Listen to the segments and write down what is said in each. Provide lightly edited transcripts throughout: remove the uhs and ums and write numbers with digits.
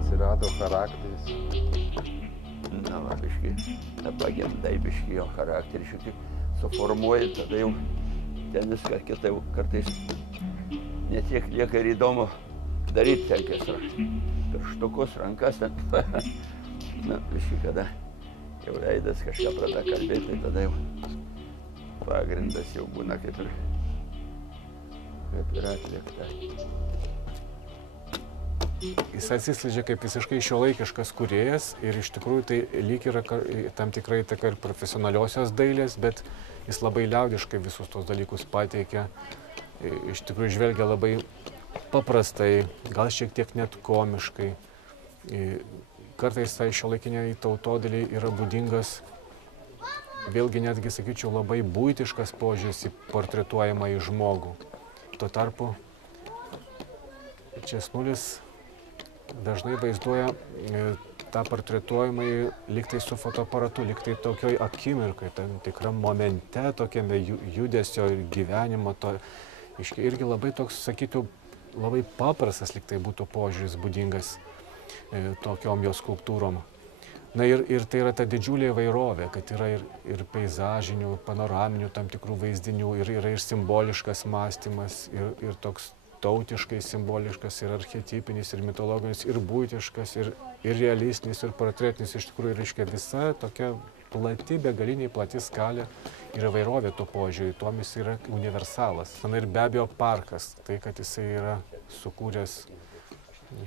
Atsirado charakteris. Na, va, biški, pagimdai biški jo charakterį šiek tiek suformuoji, tada jau ten viską kitą jau kartais netiek lieka ir įdomu daryti tenkės pirštukus, rankas ten. Na, biški, kada jau veidas kažką pradeda kalbėti, tai tada jau pagrindas jau būna kaip ir atlikta. Jis atsiskleidžia kaip visiškai šiuolaikiškas kūrėjas ir iš tikrųjų tai lyg yra tam tikrai įtaka ir profesionaliosios dailės, bet jis labai liaudiškai visus tos dalykus pateikia. Iš tikrųjų žvelgia labai paprastai, gal šiek tiek net komiškai. Kartais tai šiuolaikiniai tautodėliai yra būdingas, vėlgi netgi sakyčiau, labai buitiškas požiūris į portretuojamą į žmogų. Tuo tarpu Česnulis dažnai vaizduoja tą portretuojamą liktai su fotoaparatu, liktai tokioj akimirkai, tam tikram momente, tokiame judesio ir gyvenimo. Irgi labai toks, sakytų, labai paprastas liktai būtų požiūris būdingas tokiom jo skulptūrom. Na ir tai yra ta didžiulė įvairovė, kad yra ir peizažinių, panoraminių tam tikrų vaizdinių, yra ir simboliškas mąstymas, ir toks tautiškai simboliškas, ir archetipinis, ir mitologinis, ir būtiškas, ir realistinis, ir portretinis. Iš tikrųjų, reiškia visa tokia plati, begaliniai plati skalė ir įvairovė to požiūrį, tuom jis yra universalas. Na ir be abejo parkas, tai kad jisai yra sukūręs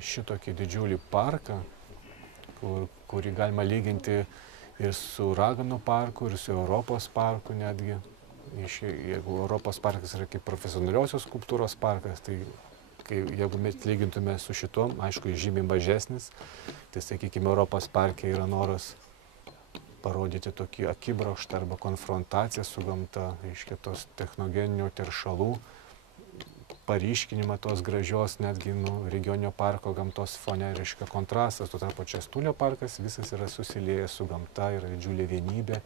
šitokį didžiulį parką, kurį galima lyginti ir su Raganų parku, ir su Europos parku netgi. Jeigu Europos parkas yra kaip profesionaliosios skulptūros parkas, tai jeigu mes lygintume su šitom, aišku, žymiai mažesnis, tai sakykime, Europos parke yra noras parodyti tokį akibrokštą arba konfrontaciją su gamta, reiškia tos technogeninių teršalų, paryškinimą tos gražios netgi regioninio parko gamtos fone, reiškia kontrastas. Tuo tarpu Česnulio parkas visas yra susiliejęs su gamta, yra didžiulė vienybė.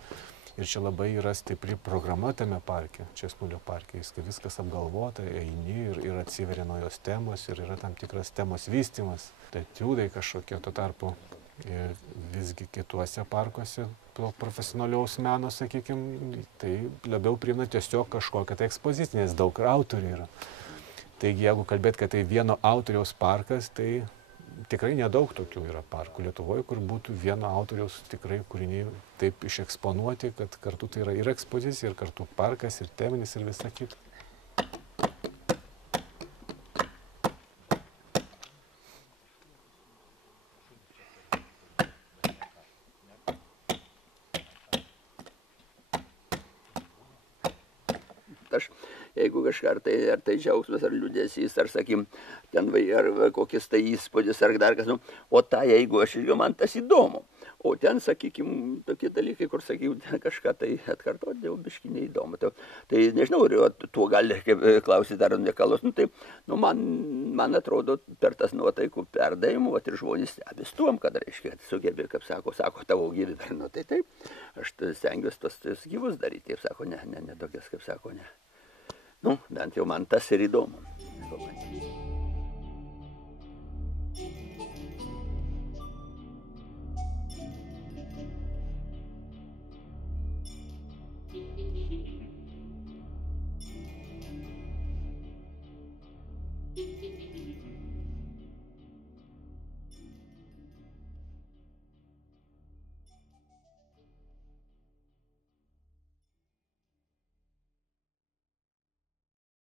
Ir čia labai yra stipri programa tame parke, Česnulio parke. Viskas apgalvota, eini ir atsiveria naujos temos ir yra tam tikras temos vystymas. Tai etiudai kažkokie, tuo tarpu visgi kituose parkuose profesionaliaus meno, sakykime, tai labiau priimna tiesiog kažkokia tai ekspozicija, nes daug autorių yra. Taigi, jeigu kalbėt, kad tai vieno autoriaus parkas, tai tikrai nedaug tokių yra parkų Lietuvoje, kur būtų vieno autoriaus tikrai kūriniai taip išeksponuoti, kad kartu tai yra ir ekspozicija, ir kartu parkas, ir teminis, ir visa kita. Jeigu kažką, ar tai džiaugsmas, ar liūdesys, ar, sakim, ten ar kokis tai įspūdis, ar dar kas, o tą, jeigu aš irgi man tas įdomu. O ten, sakykim, tokie dalykai, kur, sakykim, kažką tai atkartoti, jau biškai neįdomu. Tai nežinau, ar tuo gali klausyti dar unikalus. Man atrodo, per tas nuotaikų perdavimų, ir žmonės stebės tuom, kad, reiškia, sugebė, kaip sako, tavo gyvi dar, tai taip, aš stengiuosi tos gyvus daryti, ir sako, ne tokias, kaip sako, ne. Bent jau man tas ir įdomu.